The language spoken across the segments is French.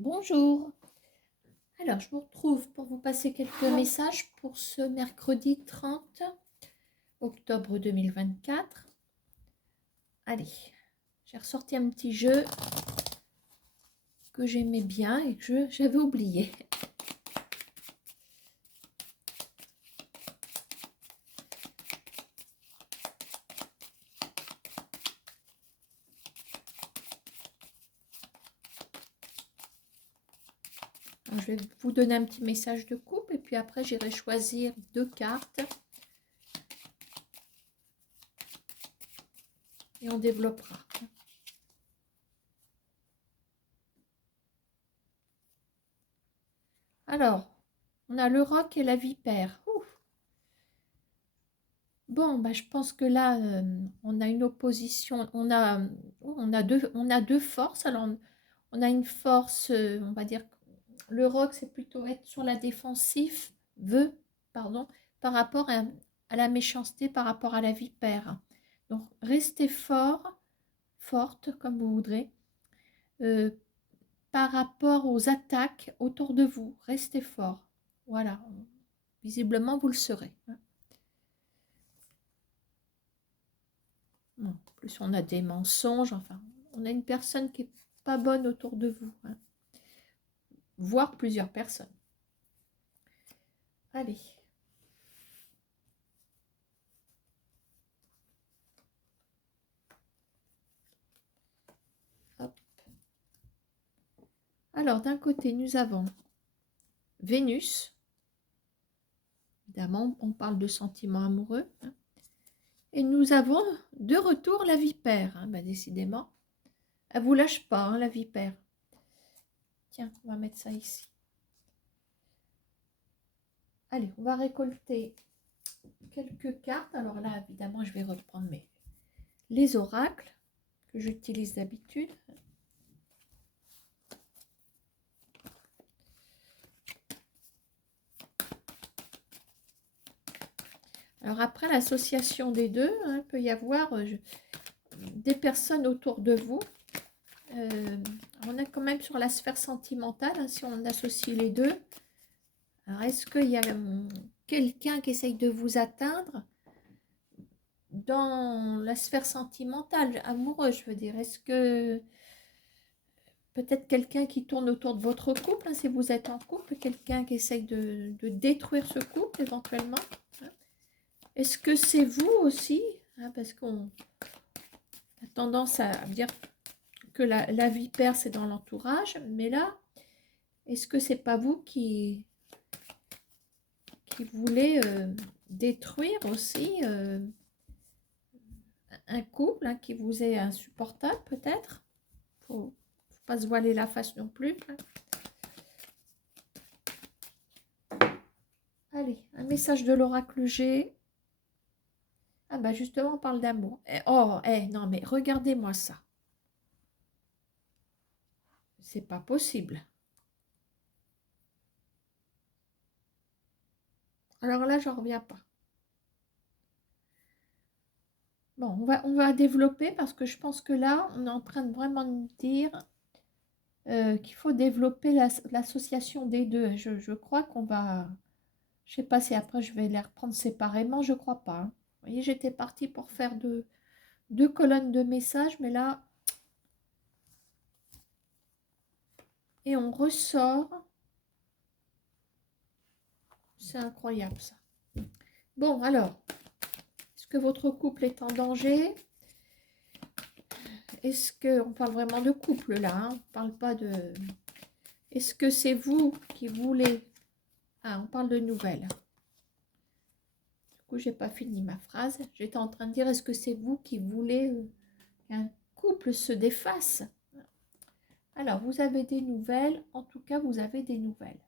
Bonjour. Alors, je vous retrouve pour vous passer quelques messages pour ce mercredi 30 octobre 2024. Allez, j'ai ressorti un petit jeu que j'aimais bien et que j'avais oublié. Alors, je vais vous donner un petit message de couple et puis après j'irai choisir 2 cartes et on développera. Alors, on a le roc et la vipère. Ouf. Bon, bah, je pense que là, on a une opposition, on a deux forces. Alors, on a une force, on va dire, le roc, c'est plutôt être sur la défensive, pardon, par rapport à la méchanceté, par rapport à la vipère. Donc, restez fort, forte, comme vous voudrez, euh, par rapport aux attaques autour de vous. Restez fort. Voilà. Visiblement, vous le serez. En plus, on a des mensonges. Enfin, on a une personne qui n'est pas bonne autour de vous. Voire plusieurs personnes. Allez. Hop. Alors, d'un côté, nous avons Vénus. Évidemment, on parle de sentiments amoureux. Et nous avons de retour la vipère. Décidément, elle ne vous lâche pas, la vipère. Tiens, on va mettre ça ici. Allez, on va récolter quelques cartes. Alors là, évidemment, je vais reprendre les oracles que j'utilise d'habitude. Alors après l'association des deux, il peut y avoir des personnes autour de vous. On est quand même sur la sphère sentimentale, si on associe les deux. Alors est-ce qu'il y a quelqu'un qui essaye de vous atteindre dans la sphère sentimentale, amoureuse, je veux dire? Est-ce que peut-être quelqu'un qui tourne autour de votre couple, si vous êtes en couple, quelqu'un qui essaye de détruire ce couple éventuellement? Est-ce que c'est vous aussi? Parce qu'on a tendance à dire que la vipère, c'est dans l'entourage. Mais là, est-ce que c'est pas vous qui voulez détruire aussi un couple qui vous est insupportable peut-être? Faut pas se voiler la face non plus. Allez, un message de l'oracle G. Ah bah justement, on parle d'amour. Non mais regardez-moi ça. C'est pas possible. Alors là, j'en reviens pas. Bon, on va développer parce que je pense que là, on est en train de vraiment nous dire qu'il faut développer l'association des deux. Je crois qu'on va... Je sais pas si après je vais les reprendre séparément, je crois pas. Vous voyez, j'étais partie pour faire deux colonnes de messages, mais là... Et on ressort. C'est incroyable ça. Bon, alors, est-ce que votre couple est en danger? Est-ce que... On parle vraiment de couple là, on ne parle pas de... Est-ce que c'est vous qui voulez... Ah, on parle de nouvelles. Du coup, j'ai pas fini ma phrase. J'étais en train de dire, est-ce que c'est vous qui voulez qu'un couple se défasse? Alors, vous avez des nouvelles. En tout cas, vous avez des nouvelles.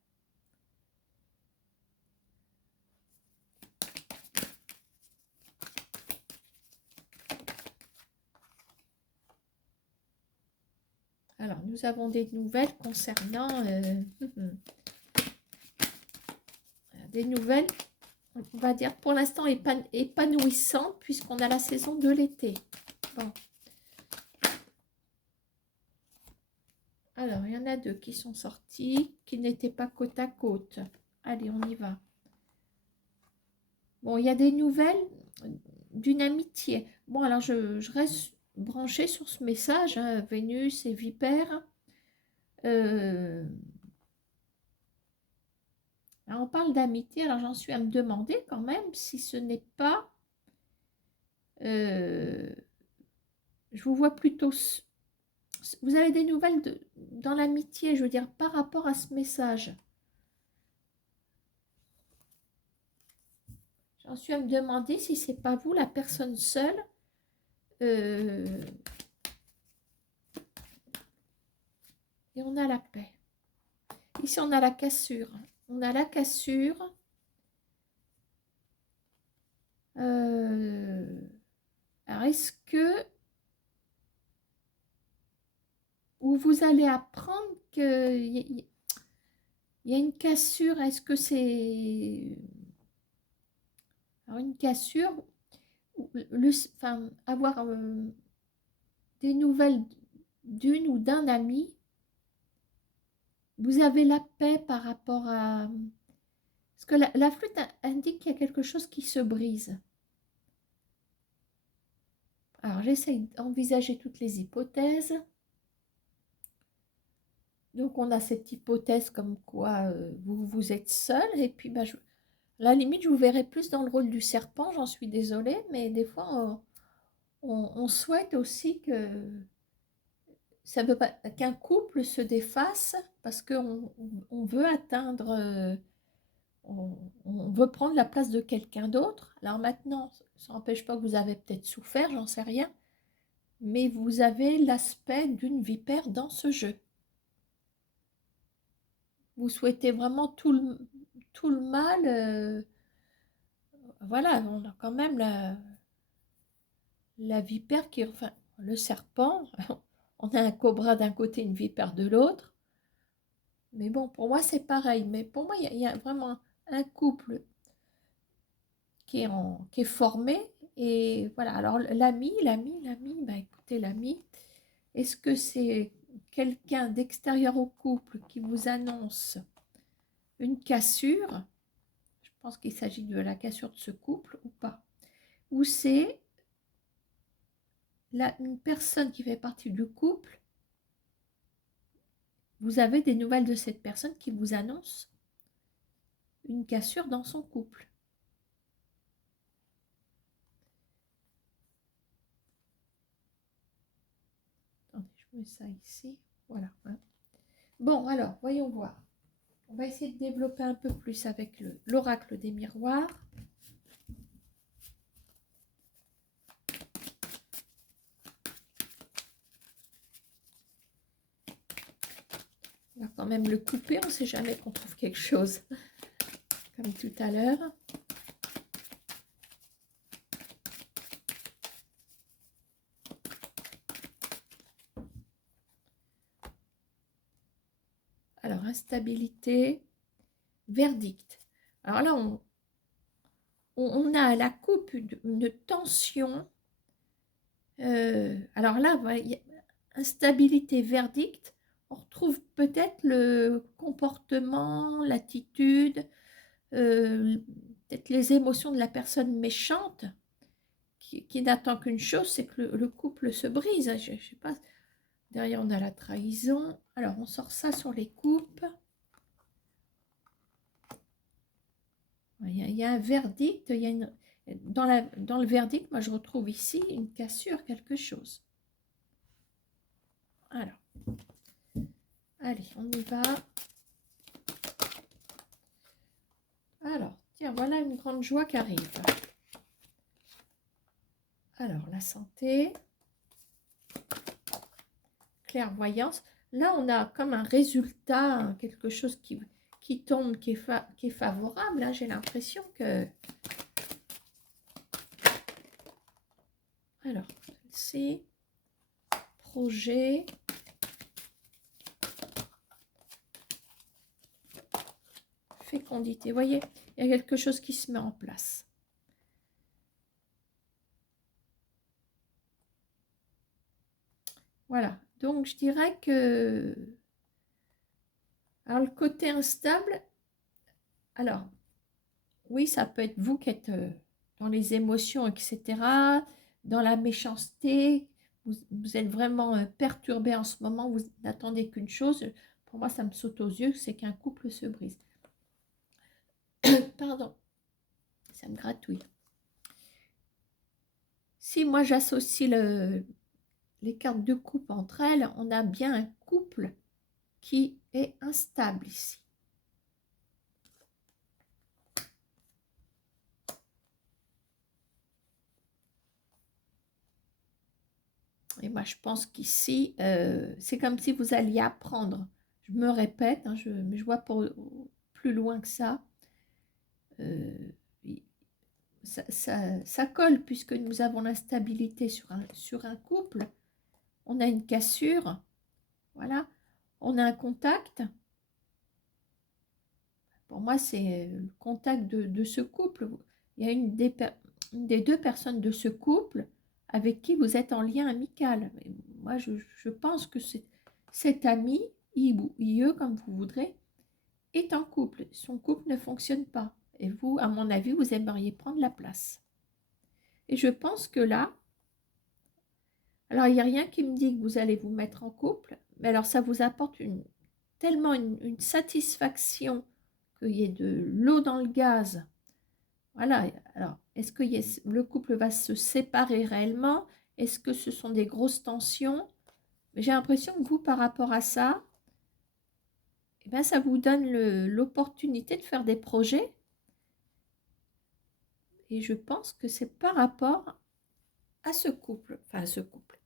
Alors, nous avons des nouvelles concernant... des nouvelles, on va dire, pour l'instant épanouissantes, puisqu'on a la saison de l'été. Bon. Alors, il y en a deux qui sont sortis, qui n'étaient pas côte à côte. Allez, on y va. Bon, il y a des nouvelles d'une amitié. Bon, alors je reste branchée sur ce message, hein, Vénus et Vipère. Alors, on parle d'amitié, alors j'en suis à me demander quand même si ce n'est pas... je vous vois plutôt... Vous avez des nouvelles dans l'amitié, je veux dire, par rapport à ce message. J'en suis à me demander si c'est pas vous, la personne seule. Et on a la paix. Ici, on a la cassure. On a la cassure. Alors, est-ce que... Ou vous allez apprendre qu'il y a une cassure. Est-ce que c'est... Alors, une cassure, enfin, avoir des nouvelles d'une ou d'un ami, vous avez la paix par rapport à... Parce que la flûte indique qu'il y a quelque chose qui se brise. Alors, j'essaye d'envisager toutes les hypothèses. Donc, on a cette hypothèse comme quoi vous êtes seul. Et puis, à la limite, je vous verrai plus dans le rôle du serpent. J'en suis désolée. Mais des fois, on souhaite aussi que ça veut pas qu'un couple se défasse parce qu'on veut atteindre, on veut prendre la place de quelqu'un d'autre. Alors maintenant, ça n'empêche pas que vous avez peut-être souffert, j'en sais rien, mais vous avez l'aspect d'une vipère dans ce jeu. Vous souhaitez vraiment tout le mal. Voilà, on a quand même la vipère qui, enfin, le serpent, on a un cobra d'un côté, une vipère de l'autre. Mais bon, pour moi, c'est pareil. Mais pour moi, il y a vraiment un couple qui est formé. Et voilà, alors l'ami, bah écoutez, l'ami, est-ce que c'est quelqu'un d'extérieur au couple qui vous annonce une cassure? Je pense qu'il s'agit de la cassure de ce couple ou pas. Ou c'est une personne qui fait partie du couple, vous avez des nouvelles de cette personne qui vous annonce une cassure dans son couple. Attendez, je mets ça ici. Voilà. Hein. Bon, alors, voyons voir. On va essayer de développer un peu plus avec l'oracle des miroirs. On va quand même le couper, on ne sait jamais qu'on trouve quelque chose comme tout à l'heure. Alors, instabilité, verdict. Alors là, on a à la coupe une tension. Alors là, instabilité, verdict, on retrouve peut-être le comportement, l'attitude, peut-être les émotions de la personne méchante qui n'attend qu'une chose, c'est que le couple se brise. Je ne sais pas. Derrière, on a la trahison. Alors, on sort ça sur les coupes. Il y a un verdict. Il y a dans le verdict, moi, je retrouve ici une cassure, quelque chose. Alors, allez, on y va. Alors, tiens, voilà une grande joie qui arrive. Alors, la santé, clairvoyance. Là, on a comme un résultat, quelque chose qui tombe, qui est favorable. Là, j'ai l'impression que... Alors, c'est projet... fécondité. Vous voyez, il y a quelque chose qui se met en place. Voilà. Donc, je dirais que Alors, le côté instable, alors, oui, ça peut être vous qui êtes dans les émotions, etc., dans la méchanceté, vous êtes vraiment perturbé en ce moment, vous n'attendez qu'une chose. Pour moi, ça me saute aux yeux, c'est qu'un couple se brise. Pardon, ça me gratouille. Si moi j'associe les cartes de coupe entre elles, on a bien un couple qui est instable ici. Et moi, je pense qu'ici, c'est comme si vous alliez apprendre. Je me répète, hein, mais je vois plus loin que ça. Ça colle puisque nous avons l'instabilité sur un couple. On a une cassure, voilà. On a un contact. Pour moi, c'est le contact de ce couple. Il y a une des deux personnes de ce couple avec qui vous êtes en lien amical. Mais moi, je pense que cet ami, il ou IE, comme vous voudrez, est en couple. Son couple ne fonctionne pas. Et vous, à mon avis, vous aimeriez prendre la place. Et je pense que là, alors il n'y a rien qui me dit que vous allez vous mettre en couple, mais alors ça vous apporte tellement une satisfaction qu'il y ait de l'eau dans le gaz. Voilà, alors est-ce que le couple va se séparer réellement? Est-ce que ce sont des grosses tensions? J'ai l'impression que vous, par rapport à ça, eh bien, ça vous donne l'opportunité de faire des projets. Et je pense que c'est par rapport à ce couple, enfin à ce couple.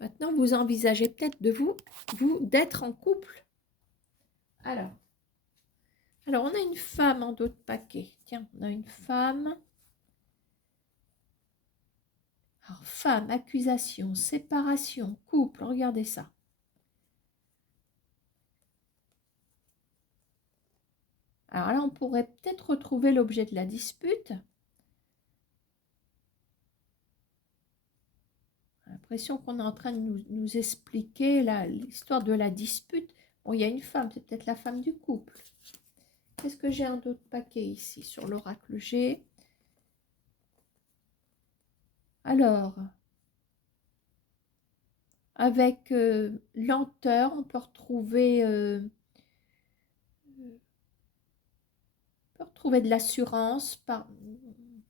Maintenant, vous envisagez peut-être de vous d'être en couple. Alors, on a une femme en dos de paquet. Tiens, on a une femme. Alors, femme, accusation, séparation, couple, regardez ça. Alors là, on pourrait peut-être retrouver l'objet de la dispute. J'ai l'impression qu'on est en train de nous expliquer l'histoire de la dispute. Bon, il y a une femme, c'est peut-être la femme du couple. Qu'est-ce que j'ai un autre paquet ici sur l'oracle G? Alors, avec lenteur, on peut retrouver de l'assurance par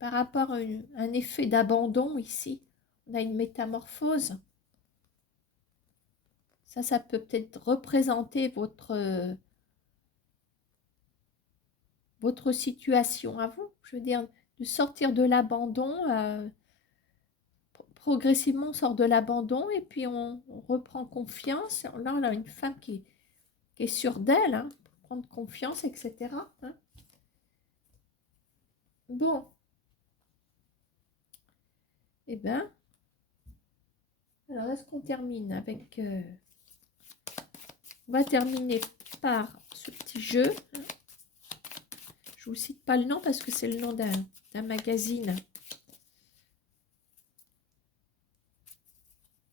rapport à un effet d'abandon ici. On a une métamorphose. Ça peut peut-être représenter votre situation à vous. Je veux dire, de sortir de l'abandon, progressivement on sort de l'abandon et puis on reprend confiance. Là, on a une femme qui est sûre d'elle, hein, pour prendre confiance, etc. Hein. Bon. Eh bien, alors est-ce qu'on termine avec... on va terminer par ce petit jeu. Je ne vous cite pas le nom parce que c'est le nom d'un magazine.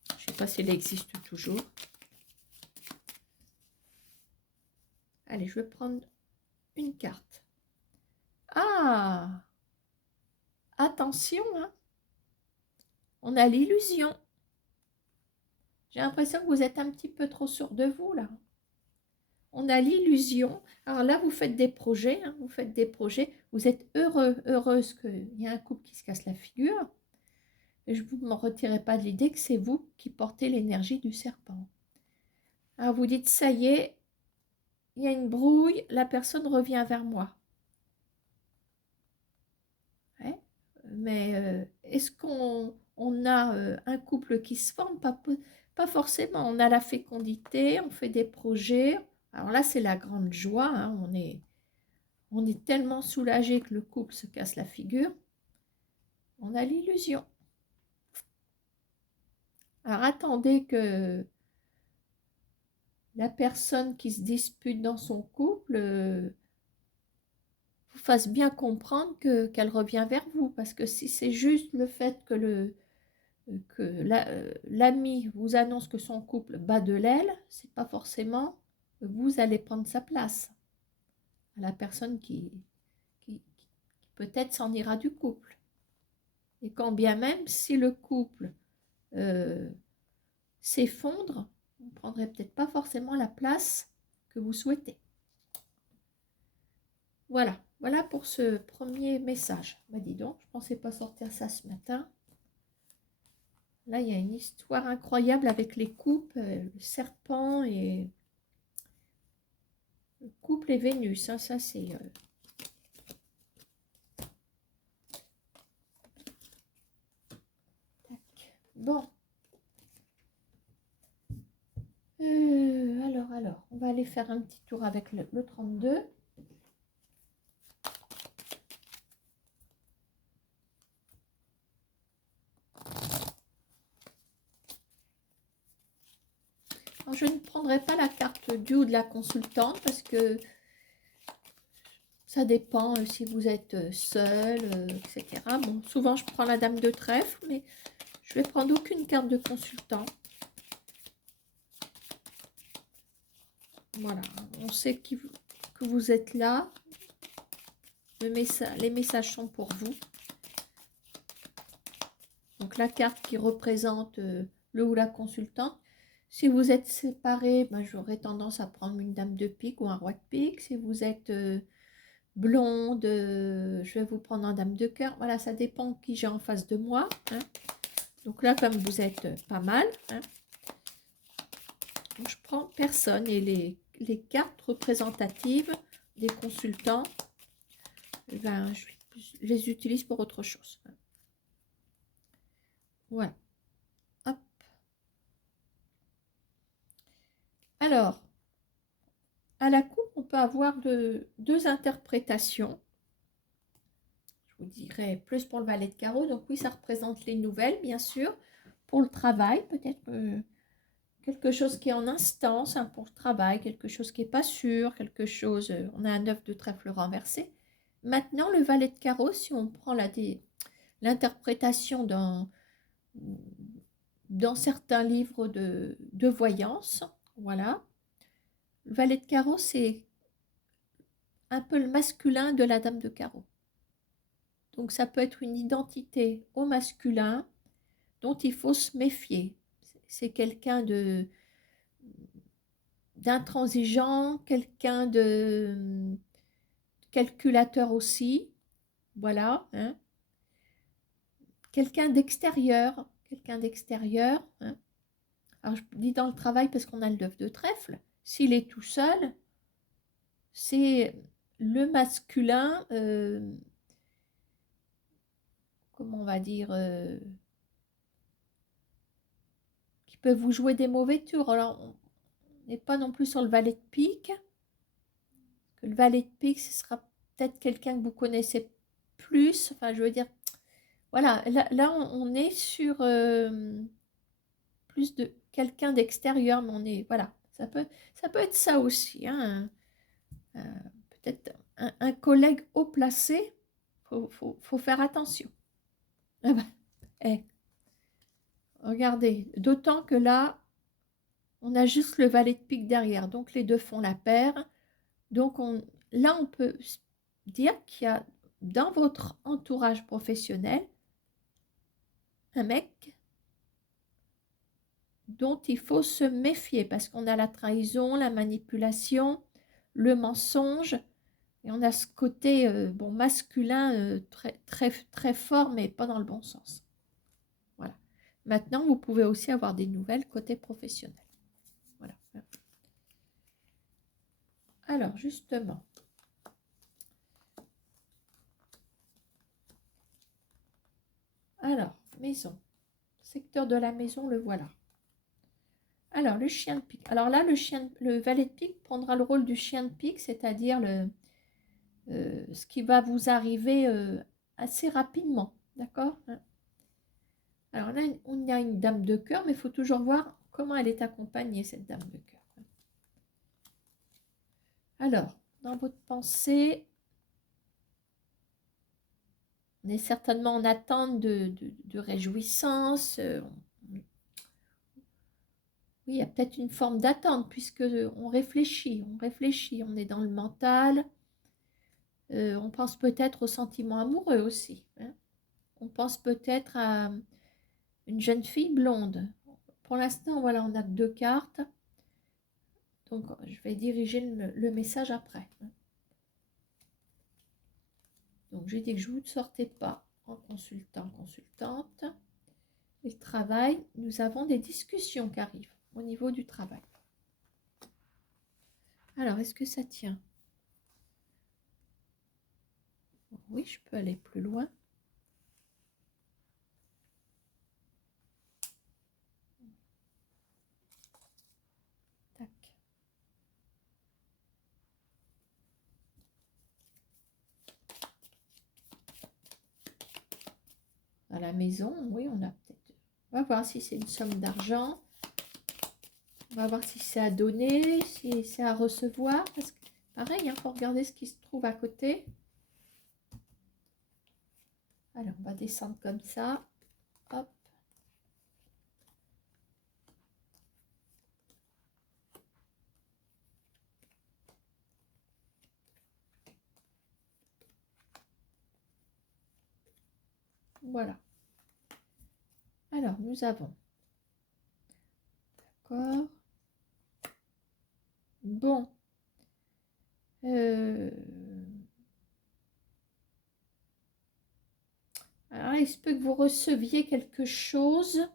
Je ne sais pas s'il existe toujours. Allez, je vais prendre une carte. Ah! Attention, hein. On a l'illusion. J'ai l'impression que vous êtes un petit peu trop sûr de vous, là. On a l'illusion. Alors là, vous faites des projets, hein, vous faites des projets. Vous êtes heureuse qu'il y a un couple qui se casse la figure. Et je ne m'en retirerai pas de l'idée que c'est vous qui portez l'énergie du serpent. Alors vous dites, ça y est, il y a une brouille, la personne revient vers moi. Ouais. Mais est-ce qu'on a un couple qui se forme? Pas forcément. On a la fécondité, on fait des projets. Alors là, c'est la grande joie. Hein. On est tellement soulagé que le couple se casse la figure. On a l'illusion. Alors attendez que la personne qui se dispute dans son couple vous fasse bien comprendre qu'elle revient vers vous. Parce que si c'est juste le fait que l'ami vous annonce que son couple bat de l'aile, c'est pas forcément vous allez prendre sa place à la personne qui peut-être s'en ira du couple. Et quand bien même, si le couple s'effondre, vous ne prendrez peut-être pas forcément la place que vous souhaitez. Voilà, voilà pour ce premier message. Bah dis donc, je ne pensais pas sortir ça ce matin. Là, il y a une histoire incroyable avec les coupes, le serpent et le couple et Vénus. Hein, ça, c'est... Bon. Alors, on va aller faire un petit tour avec le 32. Alors, je ne prendrai pas la carte du ou de la consultante parce que ça dépend si vous êtes seul, etc. Bon, souvent, je prends la dame de trèfle, mais je ne vais prendre aucune carte de consultant. Voilà, on sait que vous êtes là. Les messages sont pour vous. Donc, la carte qui représente le ou la consultante. Si vous êtes séparés, ben, j'aurais tendance à prendre une dame de pique ou un roi de pique. Si vous êtes blonde, je vais vous prendre un dame de cœur. Voilà, ça dépend qui j'ai en face de moi. Hein. Donc là, comme vous êtes pas mal, hein, je prends personne. Et les cartes représentatives des consultants, ben, je les utilise pour autre chose. Voilà. Hop. Alors, à la coupe, on peut avoir deux interprétations. Je vous dirais plus pour le valet de carreau. Donc oui, ça représente les nouvelles, bien sûr. Pour le travail, peut-être quelque chose qui est en instance, hein, pour le travail, quelque chose qui n'est pas sûr, quelque chose... on a un 9 de trèfle renversé. Maintenant, le valet de carreau, si on prend l'interprétation dans certains livres de voyance, voilà. Le valet de carreau, c'est un peu le masculin de la dame de carreau. Donc ça peut être une identité au masculin dont il faut se méfier. C'est quelqu'un d'intransigeant, quelqu'un de calculateur aussi, voilà, hein. Quelqu'un d'extérieur, hein. Alors je dis dans le travail parce qu'on a le 9 de trèfle. S'il est tout seul, c'est le masculin, comment on va dire, qui peut vous jouer des mauvais tours. Alors, on n'est pas non plus sur le valet de pique. Que le valet de pique, ce sera peut-être quelqu'un que vous connaissez plus. Enfin, je veux dire, voilà, là on est sur plus de quelqu'un d'extérieur, mais on est, voilà, ça peut être ça aussi, hein, peut-être un collègue haut placé, faut faire attention. Ah bah, regardez, d'autant que là, on a juste le valet de pique derrière, donc les deux font la paire. Donc là, on peut dire qu'il y a dans votre entourage professionnel un mec dont il faut se méfier parce qu'on a la trahison, la manipulation, le mensonge et on a ce côté bon, masculin très, très, très fort mais pas dans le bon sens. Voilà. Maintenant, vous pouvez aussi avoir des nouvelles côté professionnel. Voilà. Alors, justement, alors, maison. Secteur de la maison, le voilà. Alors, le chien de pique. Alors là, le valet de pique prendra le rôle du chien de pique, c'est-à-dire ce qui va vous arriver assez rapidement. D'accord? Alors là, on a une dame de cœur, mais il faut toujours voir comment elle est accompagnée, cette dame de cœur. Alors, dans votre pensée, on est certainement en attente de réjouissance. Oui, il y a peut-être une forme d'attente puisque on réfléchit, on est dans le mental. On pense peut-être aux sentiments amoureux aussi, hein. On pense peut-être à une jeune fille blonde. Pour l'instant, voilà, on a que 2 cartes. Donc, je vais diriger le message après, hein. Donc, j'ai dit que je ne vous sortais pas en consultant, consultante. Et le travail, nous avons des discussions qui arrivent au niveau du travail. Alors, est-ce que ça tient? Oui, je peux aller plus loin. Tac. À la maison, oui, on a peut-être... On va voir si c'est une somme d'argent. On va voir si c'est à donner, si c'est à recevoir. Parce que, pareil, il faut regarder ce qui se trouve à côté. Alors, on va descendre comme ça. Hop. Voilà. Alors, nous avons... D'accord. Bon. Alors, il se peut que vous receviez quelque chose.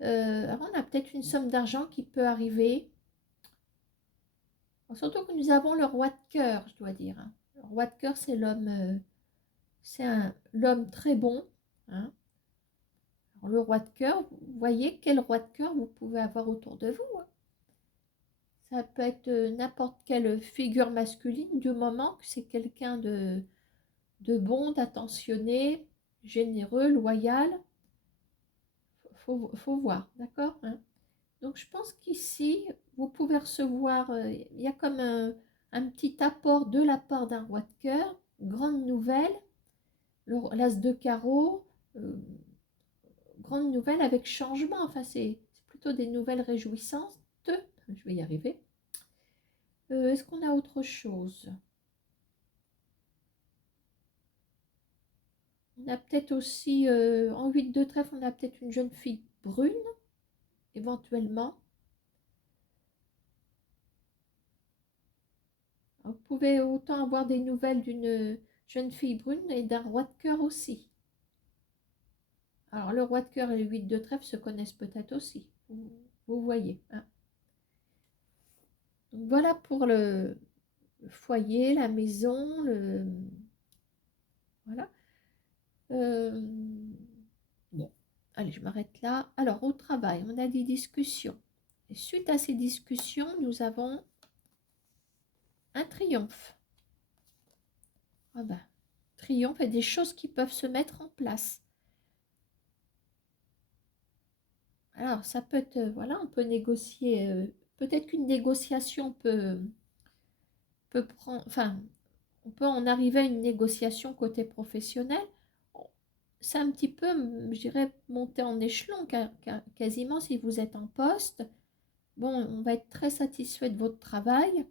Alors, on a peut-être une somme d'argent qui peut arriver. Surtout que nous avons le roi de cœur, je dois dire, hein. Le roi de cœur, c'est l'homme l'homme très bon, hein. Alors, le roi de cœur, vous voyez quel roi de cœur vous pouvez avoir autour de vous, hein. Ça peut être n'importe quelle figure masculine du moment que c'est quelqu'un de bon, d'attentionné, généreux, loyal. Faut voir, d'accord, hein. Donc, je pense qu'ici, vous pouvez recevoir, il y a comme un petit apport de la part d'un roi de cœur, grande nouvelle, l'as de carreau, grande nouvelle avec changement, enfin, c'est plutôt des nouvelles réjouissantes, je vais y arriver. Est-ce qu'on a autre chose? On a peut-être aussi, en 8 de trèfle, on a peut-être une jeune fille brune, éventuellement. Vous pouvez autant avoir des nouvelles d'une jeune fille brune et d'un roi de cœur aussi. Alors, le roi de cœur et le 8 de trèfle se connaissent peut-être aussi. Vous voyez, hein. Donc, voilà pour le foyer, la maison, voilà. Bon, allez, je m'arrête là. Alors, au travail, on a des discussions. Et suite à ces discussions, nous avons un triomphe. Ah ben, triomphe et des choses qui peuvent se mettre en place. Alors, ça peut être, voilà, on peut négocier, peut-être qu'une négociation peut prendre, enfin, on peut en arriver à une négociation côté professionnel. C'est un petit peu, je dirais, monter en échelon, quasiment si vous êtes en poste. Bon, on va être très satisfait de votre travail.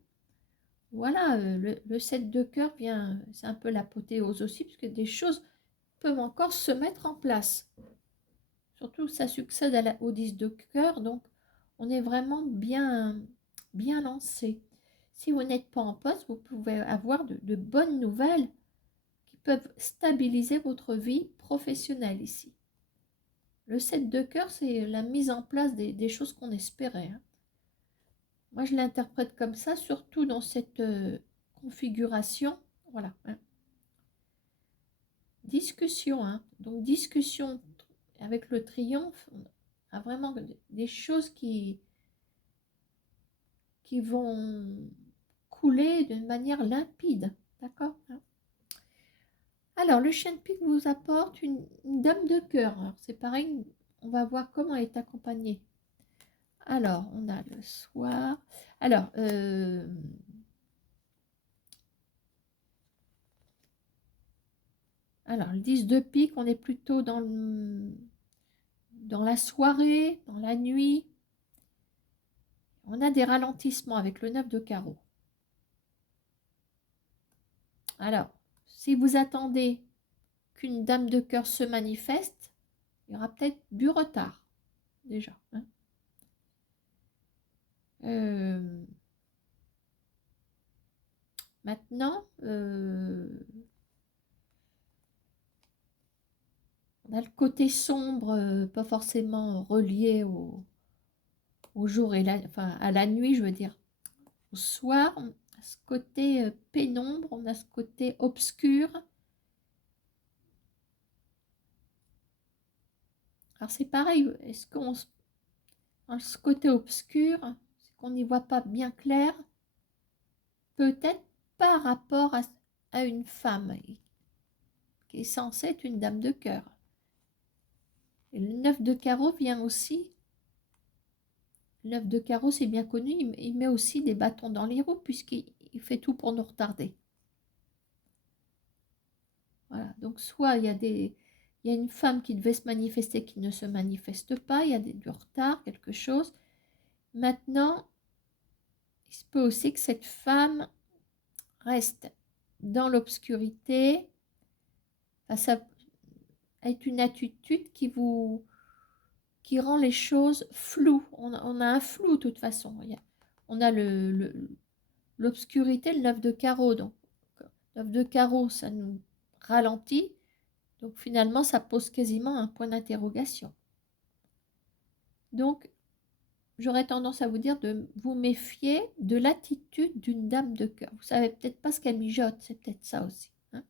Voilà, le 7 de cœur vient, c'est un peu l'apothéose aussi, parce que des choses peuvent encore se mettre en place. Surtout, ça succède au 10 de cœur, donc on est vraiment bien, bien lancé. Si vous n'êtes pas en poste, vous pouvez avoir de bonnes nouvelles qui peuvent stabiliser votre vie professionnelle ici. Le 7 de cœur, c'est la mise en place des choses qu'on espérait, hein. Moi, je l'interprète comme ça, surtout dans cette configuration. Voilà, hein. Discussion, hein. Donc, discussion avec le triomphe, on a vraiment des choses qui vont couler d'une manière limpide. D'accord, hein. Alors, le chien de pique vous apporte une dame de cœur. Alors, c'est pareil, on va voir comment elle est accompagnée. Alors, on a le soir. Alors, le 10 de pique, on est plutôt dans la soirée, dans la nuit. On a des ralentissements avec le 9 de carreau. Alors, si vous attendez qu'une dame de cœur se manifeste, il y aura peut-être du retard, déjà. Hein. Maintenant, on a le côté sombre, pas forcément relié au jour et enfin, à la nuit, je veux dire. Au soir, on a ce côté pénombre, on a ce côté obscur. Alors c'est pareil, est-ce qu'on ce côté obscur, c'est qu'on n'y voit pas bien clair, peut-être par rapport à une femme qui est censée être une dame de cœur. Et le 9 de carreau vient aussi. Le 9 de carreau, c'est bien connu, il met aussi des bâtons dans les roues puisqu'il fait tout pour nous retarder. Voilà, donc soit il y a une femme qui devait se manifester qui ne se manifeste pas, il y a du retard, quelque chose. Maintenant, il se peut aussi que cette femme reste dans l'obscurité face à une attitude qui rend les choses floues. On a un flou de toute façon. On a l'obscurité, le 9 de carreau. Donc, 9 de carreau, ça nous ralentit. Donc, finalement, ça pose quasiment un point d'interrogation. Donc, j'aurais tendance à vous dire de vous méfier de l'attitude d'une dame de cœur. Vous savez peut-être pas ce qu'elle mijote, c'est peut-être ça aussi. Hein.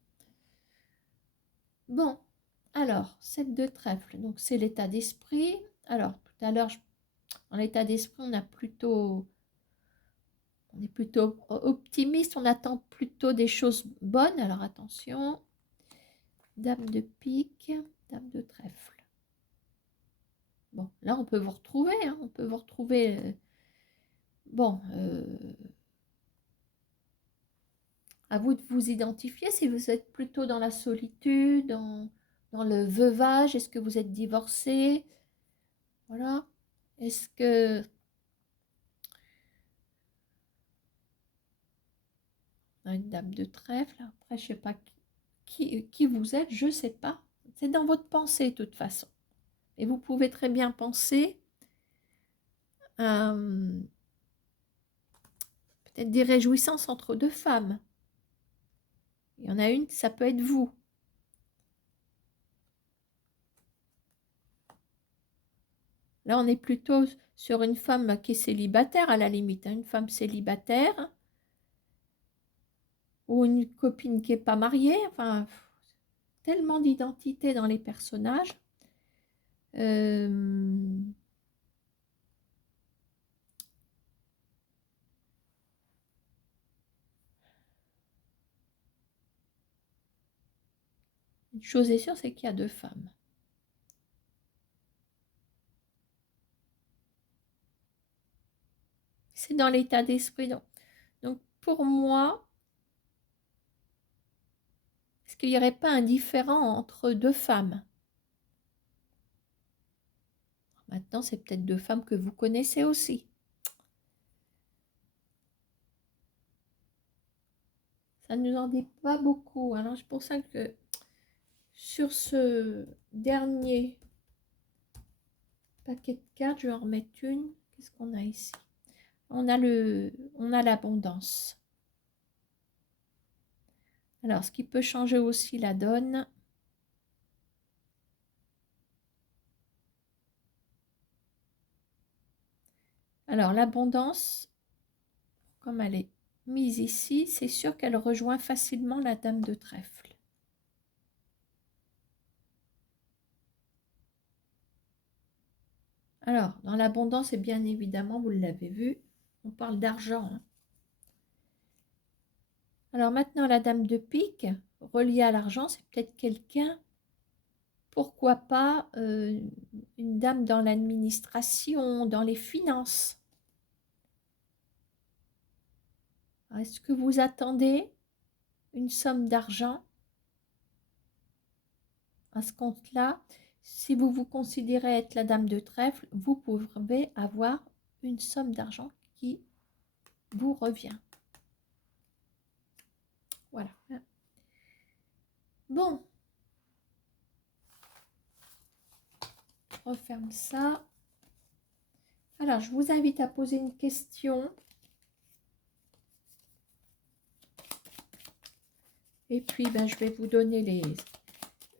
Bon, alors, 7 de trèfle, donc c'est l'état d'esprit. Alors, tout à l'heure, dans l'état d'esprit, on est plutôt optimiste, on attend plutôt des choses bonnes. Alors, attention, dame de pique, dame de trèfle. Bon, là, on peut vous retrouver, hein, on peut vous retrouver... bon, à vous de vous identifier si vous êtes plutôt dans la solitude, dans le veuvage, est-ce que vous êtes divorcé? Voilà. Est-ce que... une dame de trèfle, après, je ne sais pas qui vous êtes, je ne sais pas. C'est dans votre pensée, de toute façon. Et vous pouvez très bien penser à peut-être des réjouissances entre deux femmes. Il y en a une, ça peut être vous. Là, on est plutôt sur une femme qui est célibataire, à la limite. Hein, une femme célibataire ou une copine qui n'est pas mariée. Enfin, tellement d'identité dans les personnages. Une chose est sûre, c'est qu'il y a deux femmes. C'est dans l'état d'esprit. Donc, pour moi, est-ce qu'il n'y aurait pas un différent entre deux femmes? Maintenant, c'est peut-être deux femmes que vous connaissez aussi. Ça ne nous en dit pas beaucoup. Alors, c'est pour ça que sur ce dernier paquet de cartes, je vais en remettre une. Qu'est-ce qu'on a ici? On a l'abondance. Alors, ce qui peut changer aussi la donne. Alors, l'abondance, comme elle est mise ici, c'est sûr qu'elle rejoint facilement la dame de trèfle. Alors, dans l'abondance, et bien évidemment, vous l'avez vu, on parle d'argent. Hein. Alors maintenant, la dame de pique, reliée à l'argent, c'est peut-être quelqu'un, pourquoi pas une dame dans l'administration, dans les finances. Est-ce que vous attendez une somme d'argent à ce compte-là? Si vous vous considérez être la dame de trèfle, vous pouvez avoir une somme d'argent qui vous revient. Voilà. Bon. Je referme ça. Alors, je vous invite à poser une question. Et puis, ben, je vais vous donner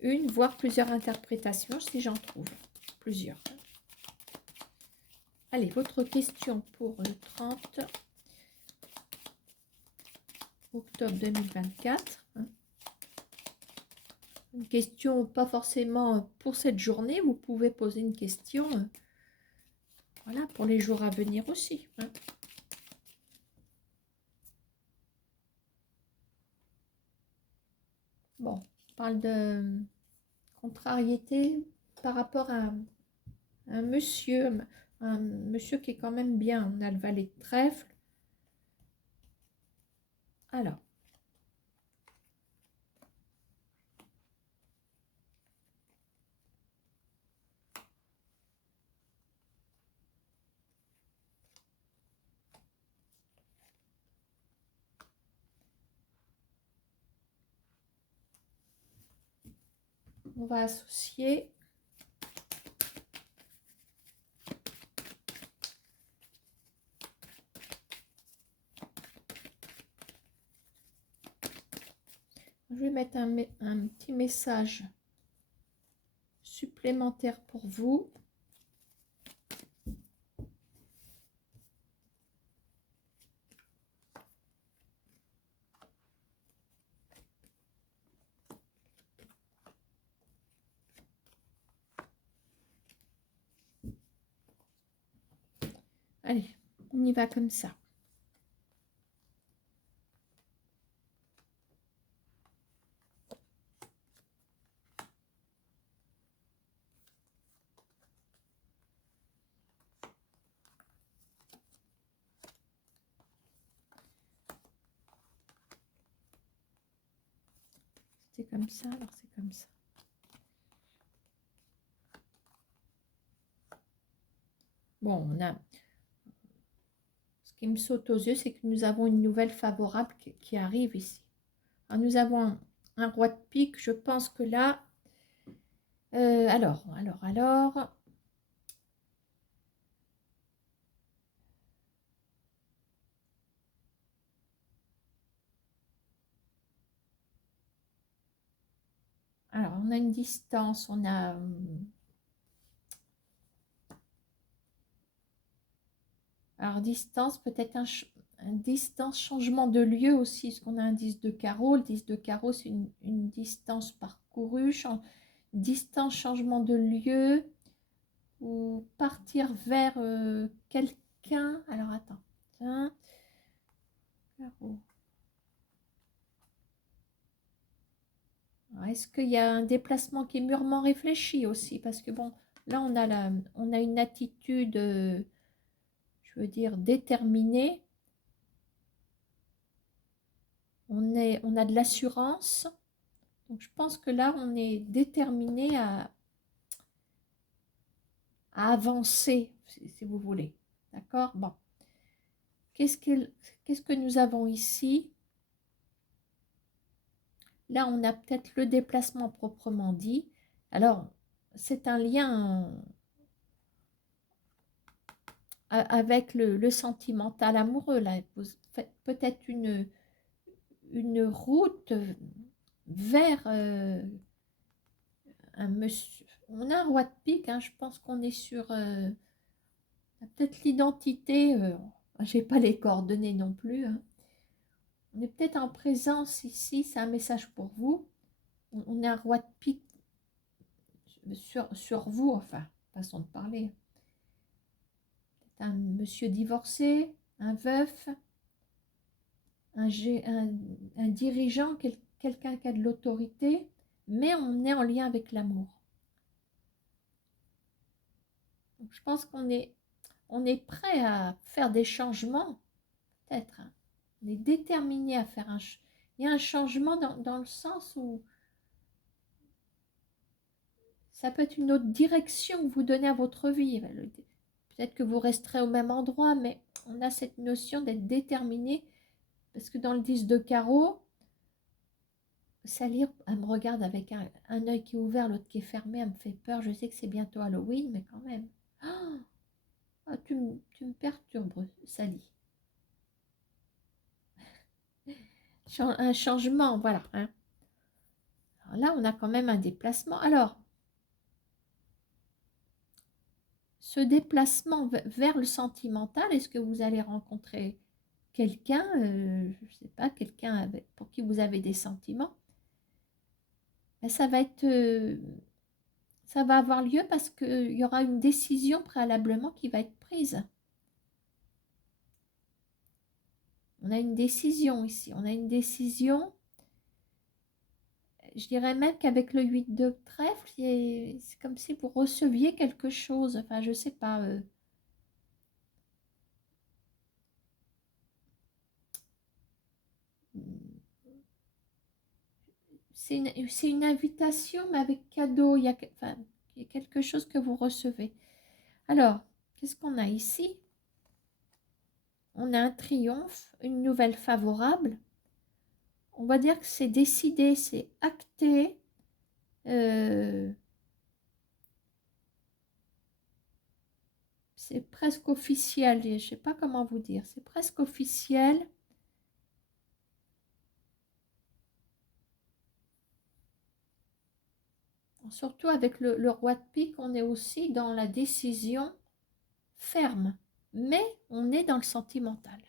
une, voire plusieurs interprétations, si j'en trouve. Plusieurs. Allez, votre question pour le 30 octobre 2024. Une question pas forcément pour cette journée. Vous pouvez poser une question voilà, pour les jours à venir aussi. Bon, on parle de contrariété par rapport à un monsieur qui est quand même bien. On a le valet de trèfle. Alors. On va associer je vais mettre un petit message supplémentaire pour vous. Allez, on y va comme ça. C'est comme ça, alors c'est comme ça. Bon, on a... Ce qui me saute aux yeux, c'est que nous avons une nouvelle favorable qui arrive ici. Alors, nous avons un roi de pique. Je pense que là... alors... Alors, on a une distance, on a... alors, distance, peut-être un distance, changement de lieu aussi, parce qu'on a un 10 de carreau. Le 10 de carreau, c'est une distance parcourue. Distance, changement de lieu. Ou partir vers quelqu'un. Alors, attends. Tiens. Carreau. Est-ce qu'il y a un déplacement qui est mûrement réfléchi aussi? Parce que bon, là, on a une attitude, je veux dire, déterminée. On a de l'assurance. Donc, je pense que là, on est déterminé à avancer, si vous voulez. D'accord? Bon. Qu'est-ce que nous avons ici? Là, on a peut-être le déplacement proprement dit. Alors, c'est un lien avec le sentimental amoureux. Là, vous faites peut-être une route vers un monsieur. On a un roi de pique, hein, je pense qu'on est sur peut-être l'identité. Je n'ai pas les coordonnées non plus. Hein. On est peut-être en présence ici, c'est un message pour vous. On a un roi de pique sur vous, enfin, façon de parler. Un monsieur divorcé, un veuf, un dirigeant, quelqu'un qui a de l'autorité, mais on est en lien avec l'amour. Je pense qu'on est prêt à faire des changements, peut-être. Hein. On est déterminé à faire il y a un changement dans le sens où ça peut être une autre direction que vous donnez à votre vie. Peut-être que vous resterez au même endroit, mais on a cette notion d'être déterminé, parce que dans le 10 de carreau, Sally, elle me regarde avec un œil qui est ouvert, l'autre qui est fermé, elle me fait peur. Je sais que c'est bientôt Halloween, mais quand même. Ah, tu me perturbes, Sally. Un changement, voilà. Hein. Alors là, on a quand même un déplacement. Alors, ce déplacement vers le sentimental, est-ce que vous allez rencontrer quelqu'un, je ne sais pas, quelqu'un pour qui vous avez des sentiments? Ben, ça va avoir lieu parce qu'il y aura une décision préalablement qui va être prise. On a une décision ici, on a une décision. Je dirais même qu'avec le 8 de trèfle, c'est comme si vous receviez quelque chose. Enfin, je ne sais pas. C'est une invitation, mais avec cadeau. Enfin, il y a quelque chose que vous recevez. Alors, qu'est-ce qu'on a ici? On a un triomphe, une nouvelle favorable. On va dire que c'est décidé, c'est acté. C'est presque officiel. Je ne sais pas comment vous dire. C'est presque officiel. Surtout avec le roi de pique, on est aussi dans la décision ferme. Mais on est dans le sentimental.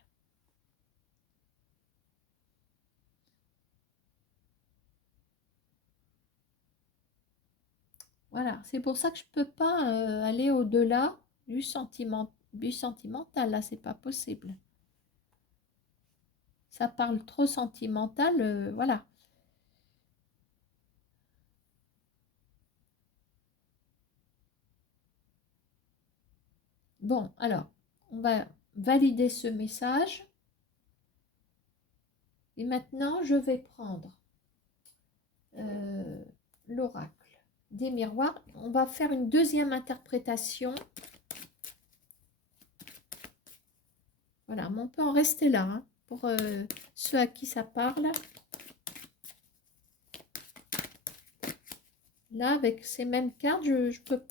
Voilà, c'est pour ça que je ne peux pas aller au-delà du sentimental. Là, c'est pas possible. Ça parle trop sentimental, voilà. Bon, alors, on va valider ce message. Et maintenant, je vais prendre l'oracle des miroirs. On va faire une deuxième interprétation. Voilà, mais on peut en rester là, hein, pour ceux à qui ça parle. Là, avec ces mêmes cartes, je peux...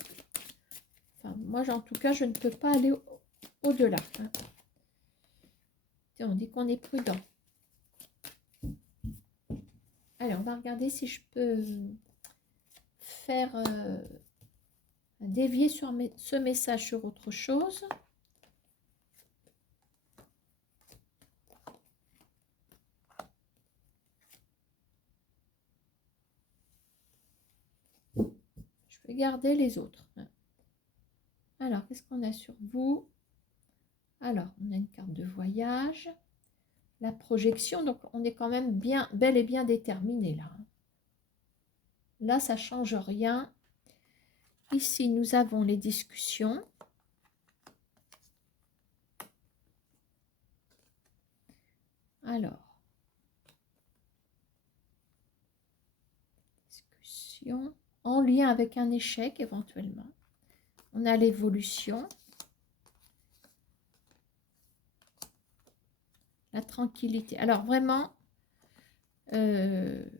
Enfin, moi, en tout cas, je ne peux pas aller au-delà. Hein. On dit qu'on est prudent. Allez, on va regarder si je peux faire dévier sur ce message sur autre chose. Je vais garder les autres. Alors, qu'est-ce qu'on a sur vous? Alors, on a une carte de voyage. La projection, donc on est quand même bien, bel et bien déterminé là. Là, ça ne change rien. Ici, nous avons les discussions. Alors, discussion en lien avec un échec éventuellement. On a l'évolution. La tranquillité. Alors, vraiment, ben,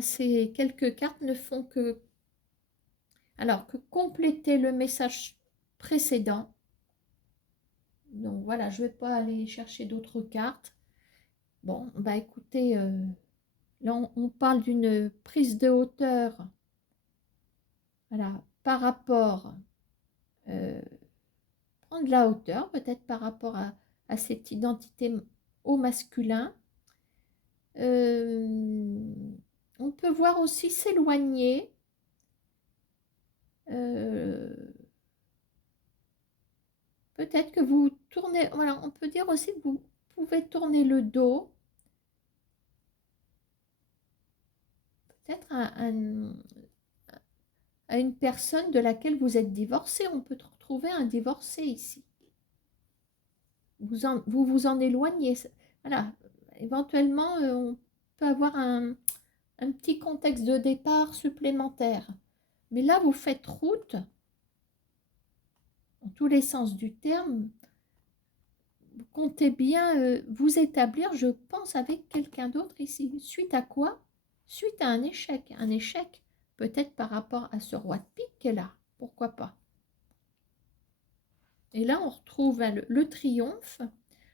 ces quelques cartes ne font que... Alors, que compléter le message précédent. Donc, voilà, je ne vais pas aller chercher d'autres cartes. Bon, bah écoutez, là, on parle d'une prise de hauteur, voilà, par rapport... prendre de la hauteur, peut-être par rapport à cette identité au masculin. On peut voir aussi s'éloigner. Peut-être que vous tournez, voilà, on peut dire aussi que vous pouvez tourner le dos. Peut-être à une personne de laquelle vous êtes divorcé. On peut retrouver un divorcé ici. Vous vous en éloignez. Voilà, éventuellement, on peut avoir un petit contexte de départ supplémentaire. Mais là, vous faites route, dans tous les sens du terme. Vous comptez bien vous établir, je pense, avec quelqu'un d'autre ici. Suite à quoi? Suite à un échec. Un échec, peut-être par rapport à ce roi de pique qui est là. Pourquoi pas? Et là, on retrouve le triomphe.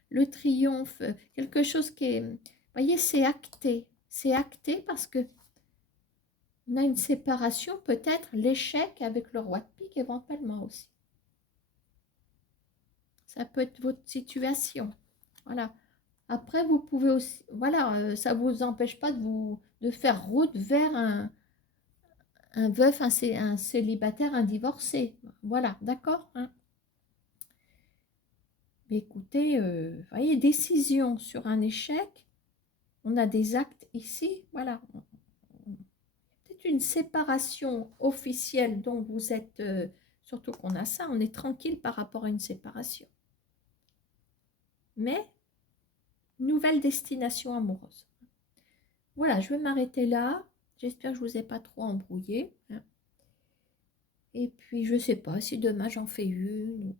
Le triomphe, quelque chose qui est... Vous voyez, c'est acté. C'est acté parce que on a une séparation, peut-être l'échec avec le roi de pique éventuellement aussi. Ça peut être votre situation. Voilà. Après, vous pouvez aussi... Voilà, ça ne vous empêche pas de faire route vers un veuf, un célibataire, un divorcé. Voilà, d'accord, hein? Mais écoutez, vous voyez, décision sur un échec, on a des actes ici, voilà. Peut-être une séparation officielle dont vous êtes, surtout qu'on a ça, on est tranquille par rapport à une séparation. Mais, nouvelle destination amoureuse. Voilà, je vais m'arrêter là. J'espère que je ne vous ai pas trop embrouillé, hein. Et puis, je ne sais pas si demain j'en fais une,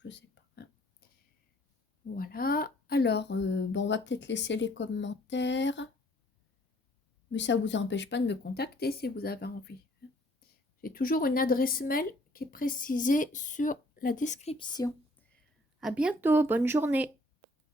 je ne sais pas, hein. Voilà. Alors, bon, on va peut-être laisser les commentaires. Mais ça ne vous empêche pas de me contacter si vous avez envie. J'ai toujours une adresse mail qui est précisée sur la description. À bientôt, bonne journée.